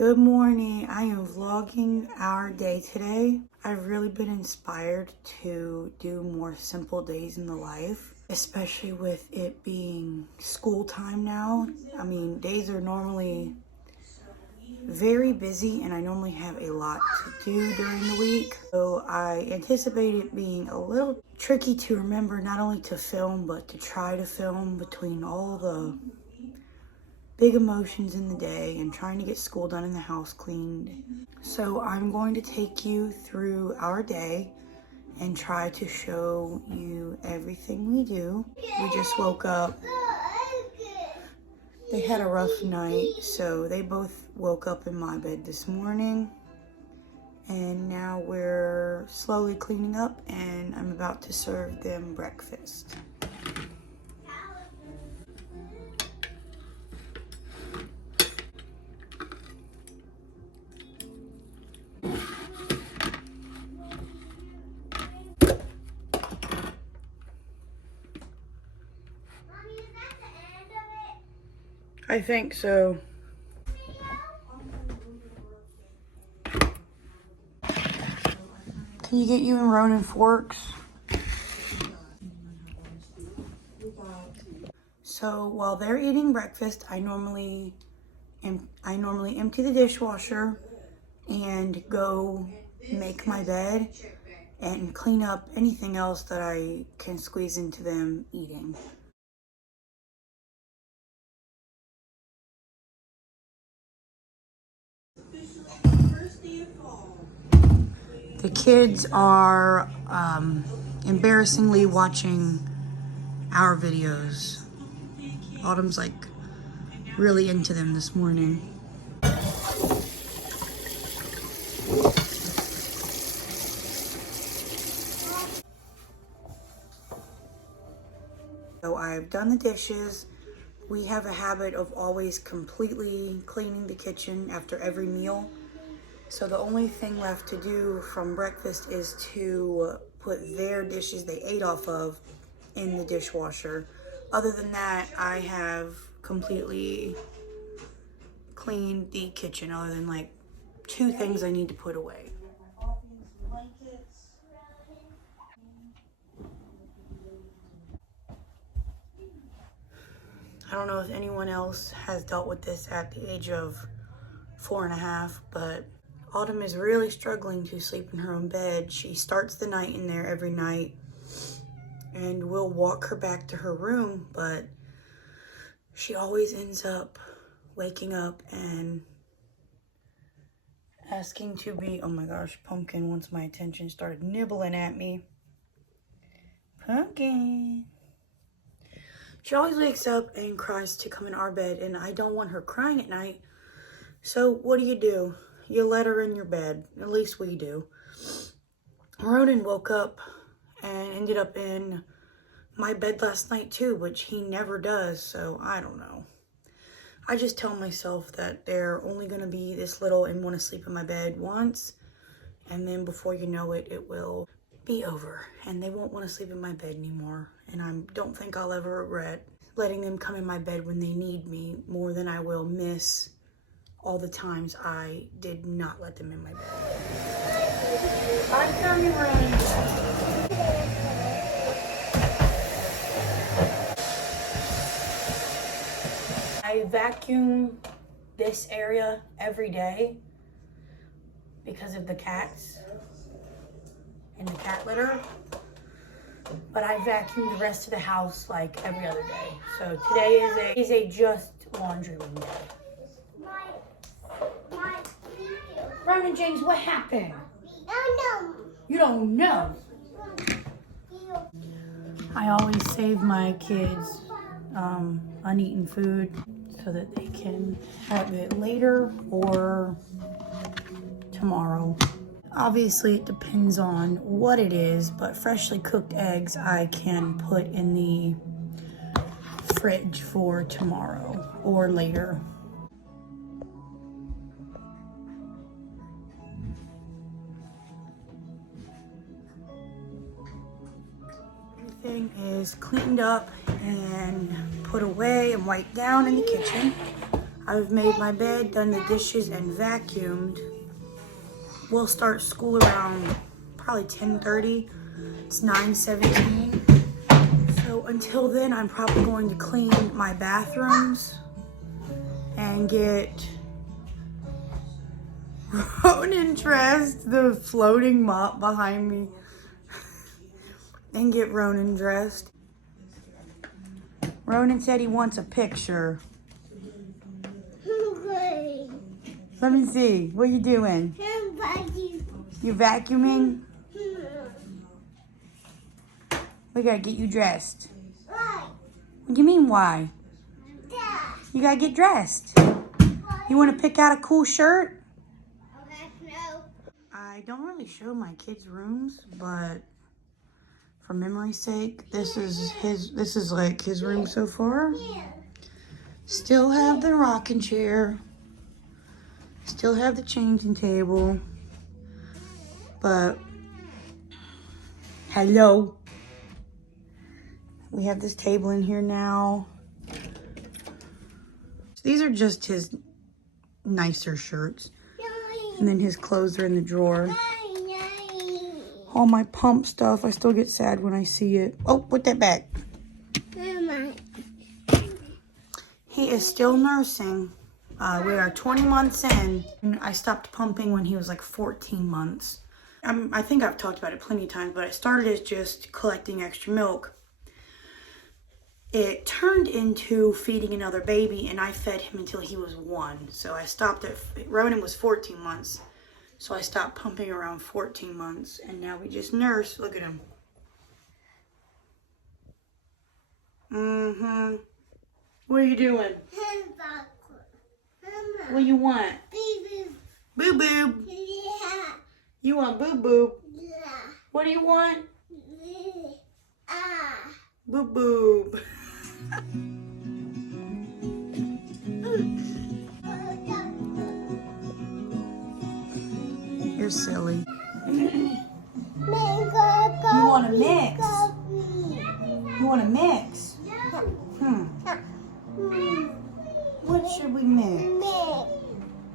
Good morning. I am vlogging our day today. I've really been inspired to do more simple days in the life, especially with it being school time now. I mean, days are normally very busy and I normally have a lot to do during the week. So I anticipate it being a little tricky to remember not only to film, but to try to film between all the big emotions in the day and trying to get school done and the house cleaned. So I'm going to take you through our day and try to show you everything we do. We just woke up. They had a rough night, so they both woke up in my bed this morning. And now we're slowly cleaning up and I'm about to serve them breakfast. I think so. Can you get you and Ronan forks? So while they're eating breakfast, I normally empty the dishwasher and go make my bed and clean up anything else that I can squeeze into them eating. The kids are embarrassingly watching our videos. Autumn's like really into them this morning. So I've done the dishes. We have a habit of always completely cleaning the kitchen after every meal. So the only thing left to do from breakfast is to put their dishes they ate off of in the dishwasher. Other than that, I have completely cleaned the kitchen other than like 2 things I need to put away. I don't know if anyone else has dealt with this at the age of 4.5, but Autumn is really struggling to sleep in her own bed. She starts the night in there every night and we'll walk her back to her room, but she always ends up waking up and asking to be, oh my gosh, Pumpkin wants my attention, started nibbling at me. Pumpkin. She always wakes up and cries to come in our bed, and I don't want her crying at night. So what do? You let her in your bed. At least we do. Ronan woke up and ended up in my bed last night too, which he never does, so I don't know. I just tell myself that they're only going to be this little and want to sleep in my bed once, and then before you know it, it will be over and they won't want to sleep in my bed anymore. And I don't think I'll ever regret letting them come in my bed when they need me more than I will miss all the times I did not let them in my bed. I'm coming, Ronan. I vacuum this area every day because of the cats and the cat litter, but I vacuum the rest of the house like every other day. So today is a just laundry room day. Ronan James, what happened? You don't know. I always save my kids uneaten food so that they can have it later or tomorrow. Obviously, it depends on what it is, but freshly cooked eggs I can put in the fridge for tomorrow or later. Everything is cleaned up and put away and wiped down in the kitchen. I've made my bed, done the dishes, and vacuumed. We'll start school around probably 10:30. It's 9:17. So until then, I'm probably going to clean my bathrooms and get Ronan dressed, the floating mop behind me, and get Ronan dressed. Ronan said he wants a picture. Let me see. What are you doing? You vacuuming? We gotta get you dressed. Why? What do you mean why? You gotta get dressed. You wanna pick out a cool shirt? Okay, no. I don't really show my kids' rooms, but for memory's sake, this is like his room so far. Still have the rocking chair. Still have the changing table. But hello. We have this table in here now. So these are just his nicer shirts. And then his clothes are in the drawer. All my pump stuff, I still get sad when I see it. Oh, put that back. He is still nursing. We are 20 months in. I stopped pumping when he was like 14 months. I think I've talked about it plenty of times, but I started as just collecting extra milk. It turned into feeding another baby, and I fed him until he was 1. So I stopped at, Ronan was 14 months. So I stopped pumping around 14 months, and now we just nurse. Look at him. Mm-hmm. What are you doing? What do you want? Boo boo. Yeah. You want boo boo? Yeah. What do you want? Boo boo. You're silly. You want to mix? You want to mix? What should we mix?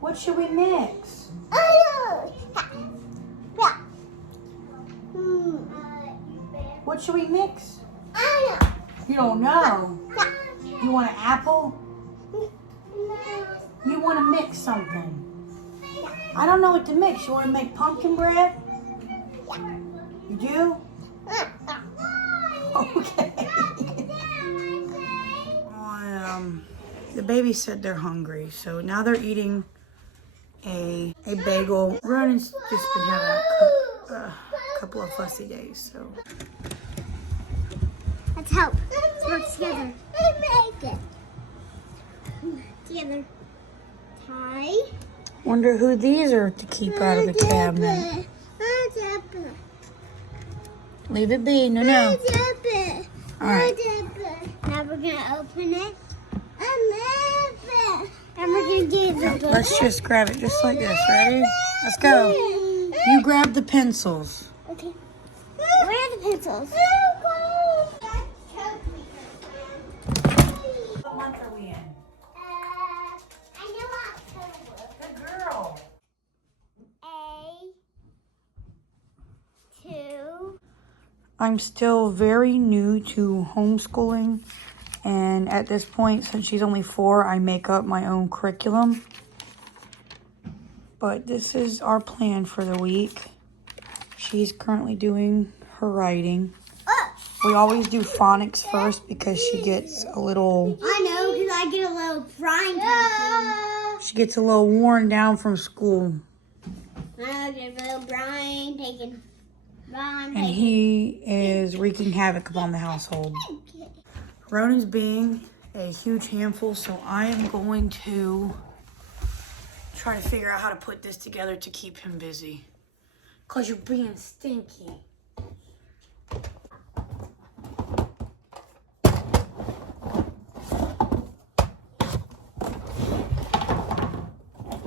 What should we mix? What should we mix? You don't know. You want an apple? You want to mix something? I don't know what to mix. You want to make pumpkin bread? You do? Okay. The baby said they're hungry, so now they're eating a bagel. Ronan's just been having a couple of fussy days, so. Let's help. Let's work together. Make it. Together. Tie. Wonder who these are to keep out of the cabinet. Leave it be. No, no. All right. Now we're going to open it. And we're going to do the book. Let's just grab it just like this. Ready? Let's go. You grab the pencils. Okay. Where are the pencils? What month are we in? I know October. Good girl. A2. I'm still very new to homeschooling, and at this point, since she's only 4, I make up my own curriculum. But this is our plan for the week. She's currently doing her writing. We always do phonics first because she gets a little... I know, because I get a little crying. She gets a little worn down from school. I get a little Brian taking... And he is wreaking havoc upon the household. Ronan's being a huge handful, so I am going to try to figure out how to put this together to keep him busy. 'Cause you're being stinky.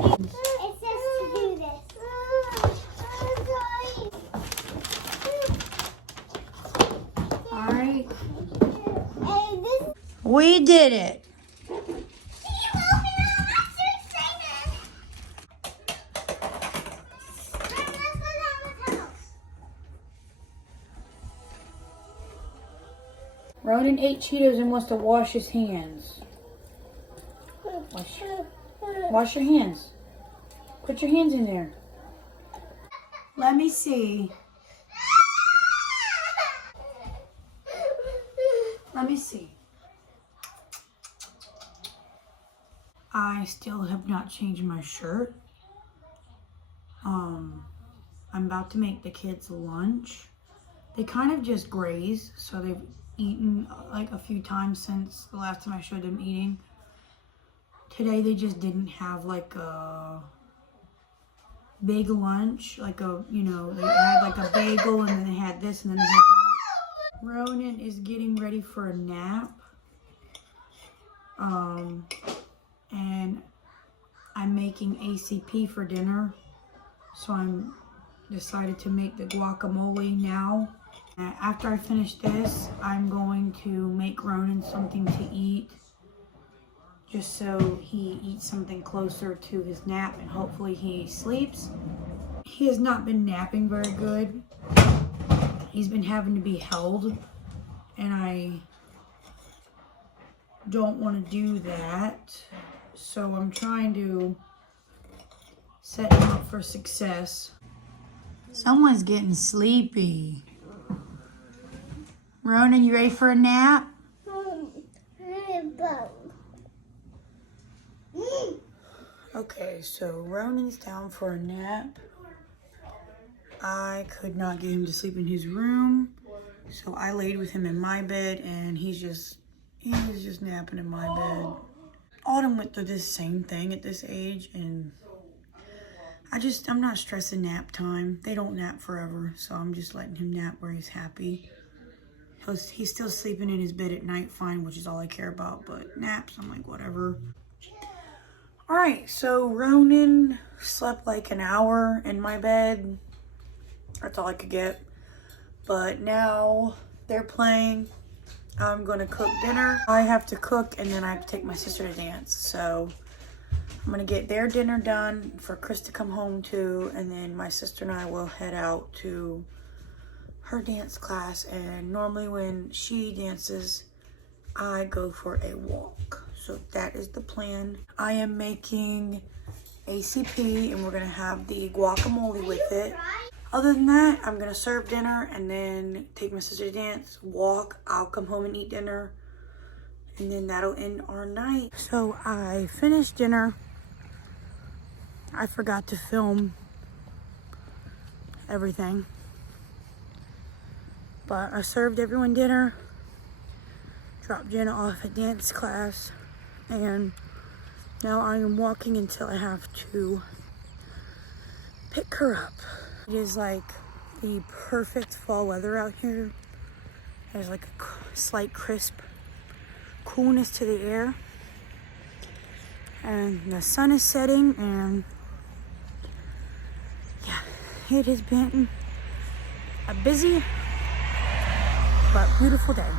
It says to do this. Alright. Hey, this... We did it. Can you help me out? Ronan ate Cheetos and wants to wash his hands. Wash your hands. Put your hands in there. Let me see. Let me see. I still have not changed my shirt. I'm about to make the kids lunch. They kind of just graze, so they've eaten like a few times since the last time I showed them eating. Today they just didn't have like a big lunch, like a, you know, they had like a bagel and then they had this and then they had that. Ronan is getting ready for a nap. And I'm making ACP for dinner. So I'm decided to make the guacamole now. After I finish this, I'm going to make Ronan something to eat, just so he eats something closer to his nap and hopefully he sleeps. He has not been napping very good. He's been having to be held, and I don't want to do that. So I'm trying to set him up for success. Someone's getting sleepy. Ronan, you ready for a nap? Okay, so Ronan's down for a nap. I could not get him to sleep in his room, so I laid with him in my bed, and he's just napping in my bed. Autumn went through this same thing at this age, and I'm not stressing nap time. They don't nap forever, so I'm just letting him nap where he's happy. He's still sleeping in his bed at night fine, which is all I care about, but naps, I'm like, whatever. All right, so Ronan slept like an hour in my bed. That's all I could get. But now they're playing. I'm gonna cook dinner. I have to cook and then I have to take my sister to dance. So I'm gonna get their dinner done for Chris to come home to, and then my sister and I will head out to her dance class. And normally when she dances, I go for a walk. So that is the plan. I am making ACP and we're gonna have the guacamole with it. Other than that, I'm gonna serve dinner and then take my sister to dance, walk. I'll come home and eat dinner, and then that'll end our night. So I finished dinner. I forgot to film everything, but I served everyone dinner, dropped Jenna off at dance class, and now I am walking until I have to pick her up. It is like the perfect fall weather out here. There's like a slight crisp coolness to the air, and the sun is setting, and yeah, it has been a busy but beautiful day.